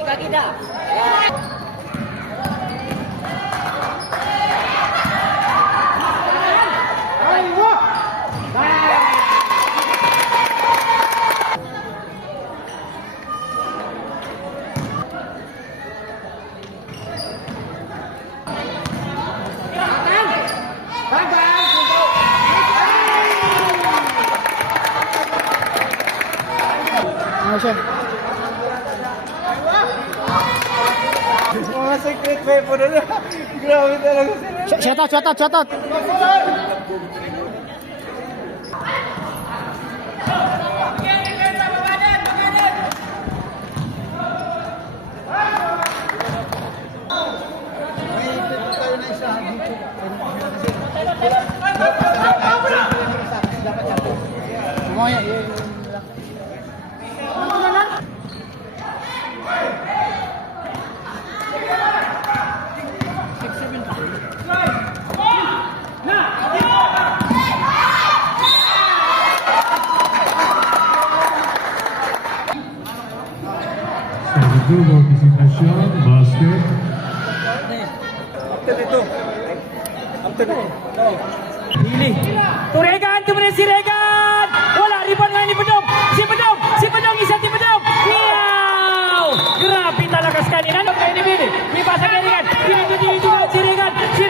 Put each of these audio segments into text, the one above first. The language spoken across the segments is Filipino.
Ika kita. Mga secret weapon na. Grabe talaga sila. Shut out. Participación, basket. After ito. Hili. Turegan, kemudian si Regan. Wala, rebound ngayon ni Bedong. Si Bedong, isa si Bedong. Wow! Grabe talaga sekali. Nandang kayo ni Billy. Ipasa kay Regan. Dili juga si Regan. Si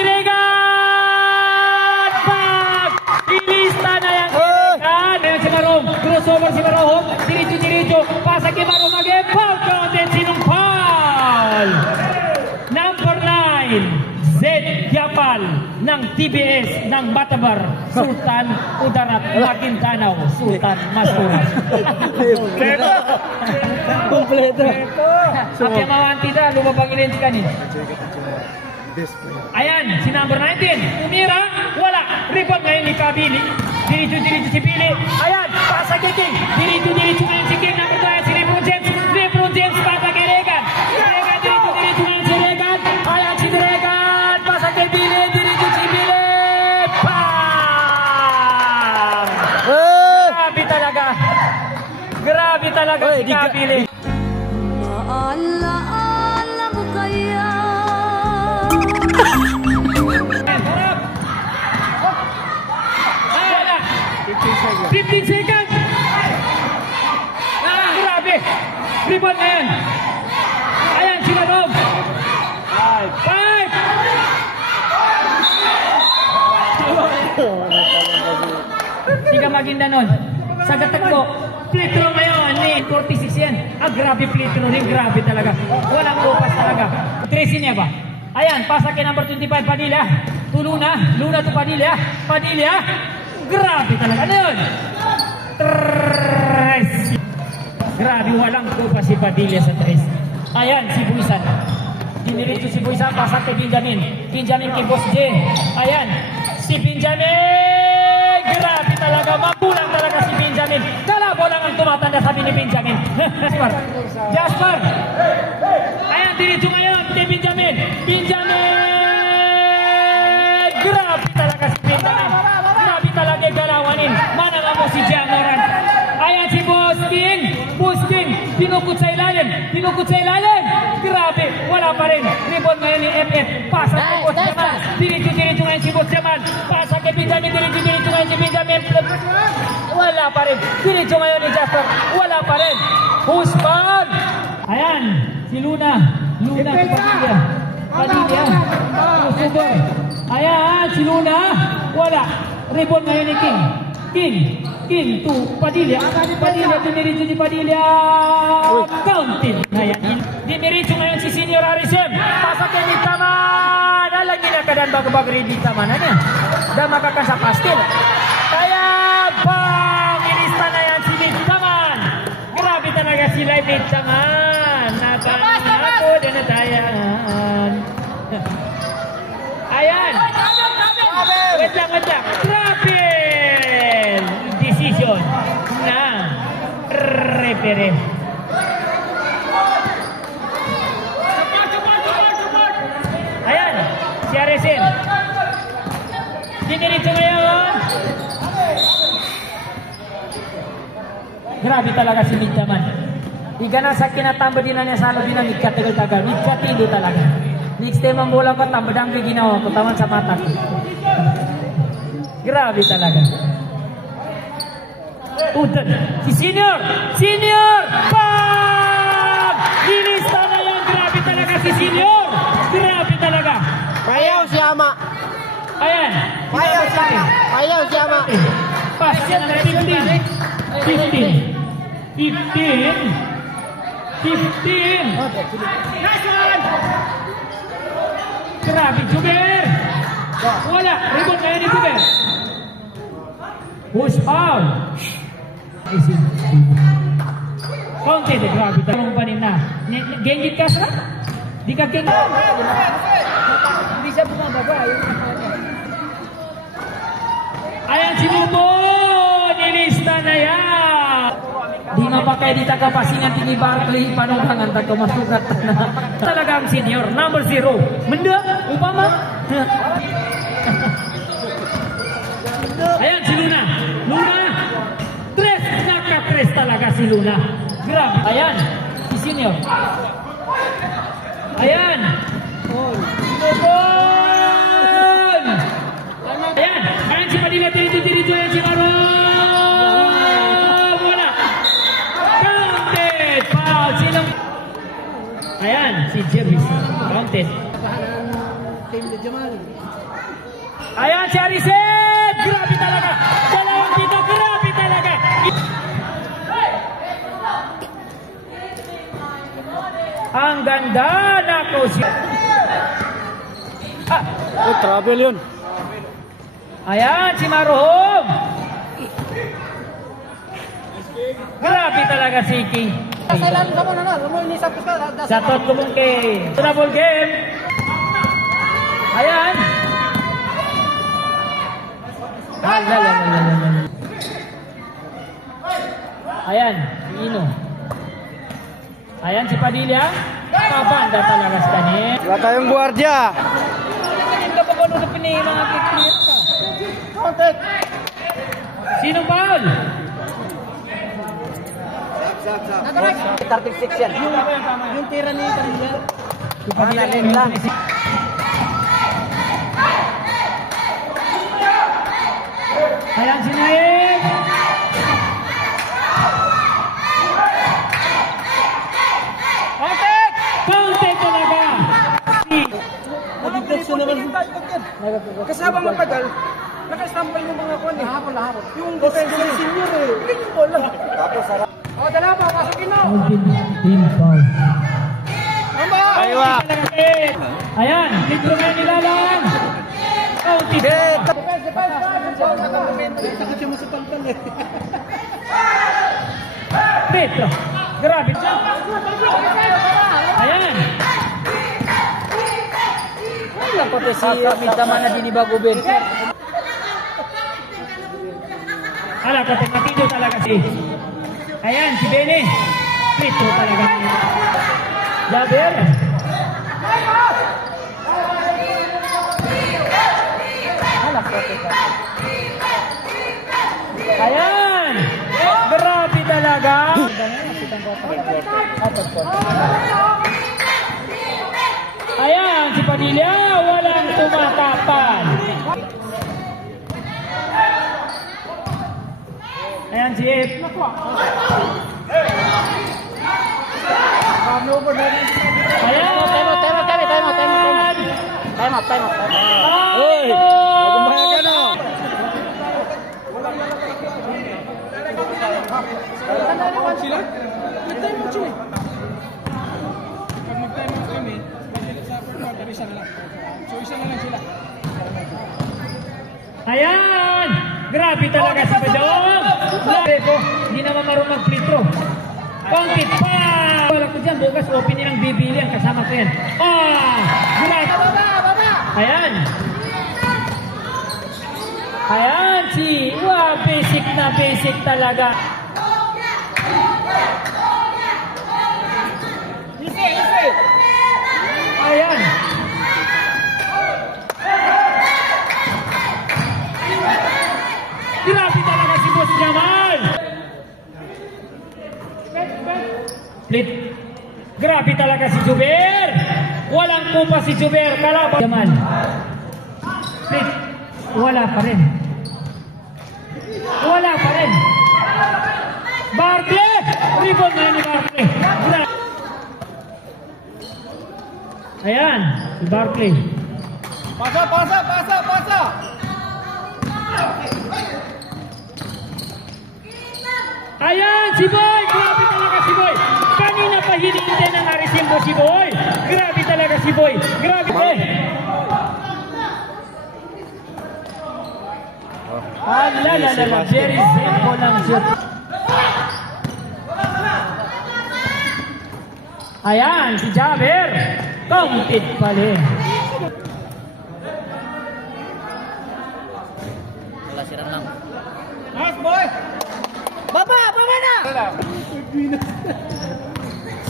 Regan. Bang! Ilista na yang si Regan. Ayan si Marong. Crossover si Marong. Dirijo. Pasa kay Marong again. Foul counted. Sinong foul? Number 9. Z Yapal ng TBS ng Batabar, Sultan Udarat, Maguindanao, Sultan Mastura. Kompleto. At yung mga antida, lumabang ilins ka ni. Ayan, si number 19, umira, wala. Rebound ngayon ni Kabili. Dirijo si Billy. Ayan, pasa kay King. Dirijo ngayon si King. Number 9, si Lebron James, pasa kay Regan. Dirijo ngayon si Regan. Ayan, si Regan. Pasa kay Billy. Dirijo si Billy. Bang! Grabe talaga si Kabili. Maalaala mo kaya? 15 seconds. Grabe. Rebound na yan. Ayan, sila Rob. 5. Tiga Maguindanon. Sa gatag ko. Play through ngayon. 46 yan. Grabe play through rin. Grabe talaga. Walang upas talaga. Tracy niya ba? Ayan, pasa kay number 25, Padilla. Luna to Padilla. Grabe talaga. Ano yun? Tracy. Grabe, walang upas si Padilla sa Tracy. Ayan, si Buisan. Dinirito si Buisan, pasa kay Benjamin kay Boss J. Ayan, si Benjamin. Grabe talaga, magulang talaga si Benjamin. Kalabo lang ang tumatanda, sabi ni Benjamin. Jasper. Ayan, dirito ngayon kay Benjamin. Grabe talaga si Benjamin. Grabe talaga yung galawanin. Manang mo si Jamoran. Ayan si Boss King. Pinukot sa ilalim. Grabe, wala pa rin. Rebound ngayon ni FF. Pasa kay Boss Jamal. Dirito ngayon si Boss Jamal. Pasa kay Benjamin. Dirito ngayon si Benjamin. Wala pa rin. Dirito ngayon ni Jasper. Wala pa rin. Husband. Ayan, si Luna kay Padilla. Super. Ayan, si Luna. Wala. Rebound ngayon ni King to Padilla. Dimiritso si Padilla. Counting. Ayan. Dimiritso ngayon si Senior Harrison. Pasa kay Nitaman. Alam niya na kadan bago ready Nitaman. Ano? Da makakasa pastil. Kaya bang ilista na yan si Nitaman. Grabe talaga sila Nitaman. Napangako din na tayan. Ayan. Wait lang. Grabe. Decision na referee. Ayan, si Aresin. Dinirito ngayon. Grabe talaga si Midjaman. Iga na sa kinatamba din na niya sa din na Midjat tagal-tagal. Midjat hindi talaga. Next time ang bola ko, tambadang ginawa ko, taman sa mata ko. Grabe talaga. Udan, si Senior! Senior! Bang! Nilista na yan. Grabe talaga si Senior! Grabe talaga. Ayaw si Ama. Ayan. Ayaw si Ama. Ayaw si Ama. Pas yan ng 15. Nice one! Grabe, Juber! Wala, rebound kaya ni Juber. Push foul. Counted, grabe. Tarong pa rin na. Gengit ka sa? Di ka gengit. Hindi siya bumababa. Ayan si Bubo! Nilista na yan! Di mapakay di takapasingan tinggi Barkley panungangan tak masukat na. Talagang senior number 0. Menda upama. Ayan si Luna. Tres nakatres talaga si Luna. Grabe. Ayan si senior. Ayan. Gol. Ayan si Manila diri-diri ayan si Maron. Ayan, si Jervis. Counted. Ayan, si Arisep! Grabe talaga! Dalawang dito, grabe talaga! Ang ganda na ko siya. Travel yun. Ayan, si Marohom! Grabe talaga si King. Kasailan ka mo na. Mo ini sa puska. Shoutout ko mong kay double game. Ayan. Ayan, si Ino. Ayan si Padilla. Mabanda talaga sa kanya. Wala tayong guardia. Hindi ka pa ba nung pinay mga kikliat ka? Contact. Sinong foul? 36 yan. Yung tira ni Padilla. Si Padilla lang. Ayan si Naib. Counted talaga. Nag-deflection naman. Kasabang matagal, nakastampay yung mga kwan eh. Lahapon. Yung defense ng senior eh. Hindi yung bola. Tapos sarap. O, dala po, pasukin mo. Team foul. Aywa. Ayan, dito nga nilalang. Counted. Takot siya mo sa pangkal eh. Petro. Grabe. Ayan. Wala pa si Midjaman na dinibago Ben. Ala, matino talaga si. Ayan, si Bene. Petro talaga. Jaber. Ayan. Grabe talaga. Ayan, si Padilla. Walang tumatapan. Ayan si Ed. Ayan. Time out. Uy! Magumbayan ka na. Sila? Time out sila. Pag mag-time out kami, isa na lang. So isa na lang sila. Ayan! Grabe talaga si Padong! Grabe ko, hindi naman marunong mag-free-throw. Pangkit pa! Wala ko dyan, bukas open nilang bibili ang kasama ko yan. Grabe! Ayan! Ayan si... Wow, basic na basic talaga. Ayan! Grabe talaga si Boss Jamal! Split. Grabe talaga si Juber. Walang pupa si Juber. Kalaban. Jamal. Split. Wala pa rin. Wala pa rin. Barkley. Rebound na ni Barkley. Ayan. Si Barkley. Pasa, pasa, pasa, pasa. Ayan, si Boy! Grabe talaga si Boy! Kanina pa hinihintay ng Arisimbo si Boy! Grabe talaga si Boy! Grabe! Alalala, very simple lang shoot. Ayan, si Jaber! Counted pala. Wala sirang lang. Nice boy. Baba na!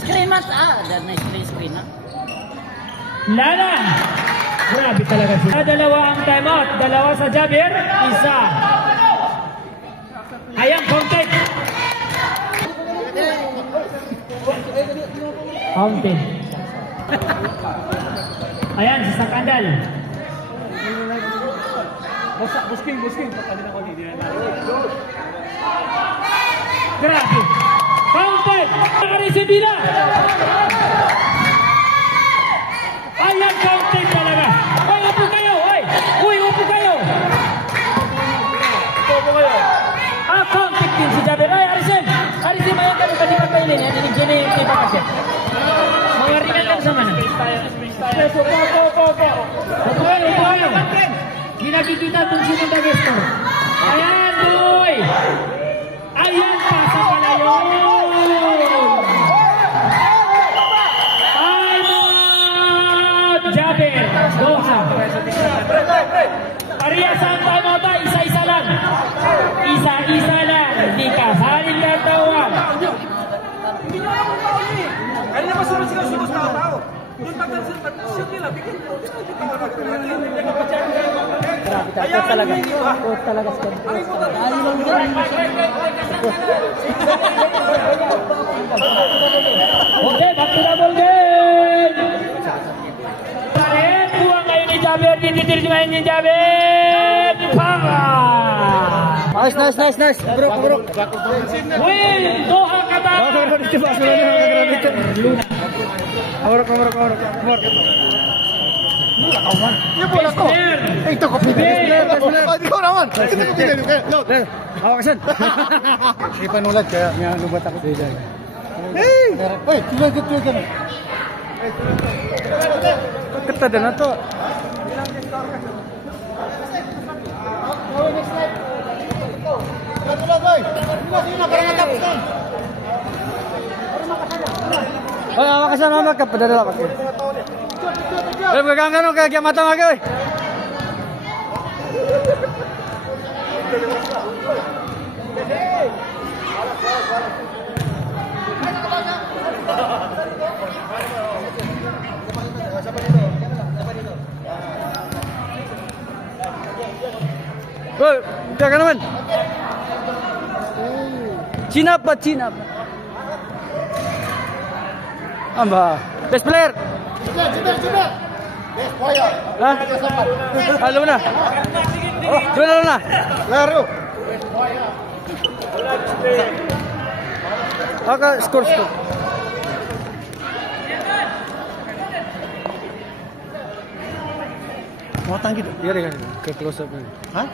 Screen mat, that nice screen na. Lala! Grabe talaga siya. Dalawa ang timeout. Dalawa sa Jaber, isa. Ayan, counted. Counted. Ayan, si Sakandal. Busking. Pagkalina ko hindi na Grabe. Counted. Nakaresibila. Ayan, counted talaga. Hoy, upo kayo. Uy, upo kayo. Counted din si Jaber. Ay, Arisen, ayan ka nung kanilang kailin. Yan, inigyan na yung tiba kasi. Mga ringan lang sa mana. Upo kayo. Ginagigita itong sinong gestor. Ayan, boy. Ayan, pasa pala yun. Timeout! Jaber, Doha. Arias ang timeout, isa-isa lang. Isa-isa lang. Hindi ka saling natawa. Hindi nyo alam kung tao yun eh. Kaya naman sunod na tao. Yung pag-shoot nila, bigyan mo. Coach talaga. Coach talaga. Okay, back to the ball game. Tuwang kayo ni Jaber. Tititir ngayon ni Jaber. Nice. Buruk. Win! Doha Qatar! Luna. Kamurok. Esther! Ito ko Ikaw naman. Hawak kasan. Hindi pa nulat kaya nga lubat ako. Hey! Hey, tuloy. Ketada na to. Ay, awak ka sana magkapadala ka. Ay, magkakaroon kaya mata mga oy. Oy, kaya naman. Cina pa. Amba, best player. Coba. Best player. Hah? Halo na. Dulu na. Laro. Aka skor. Mau tangkit. Iya deh kan. Ke close up. Hah?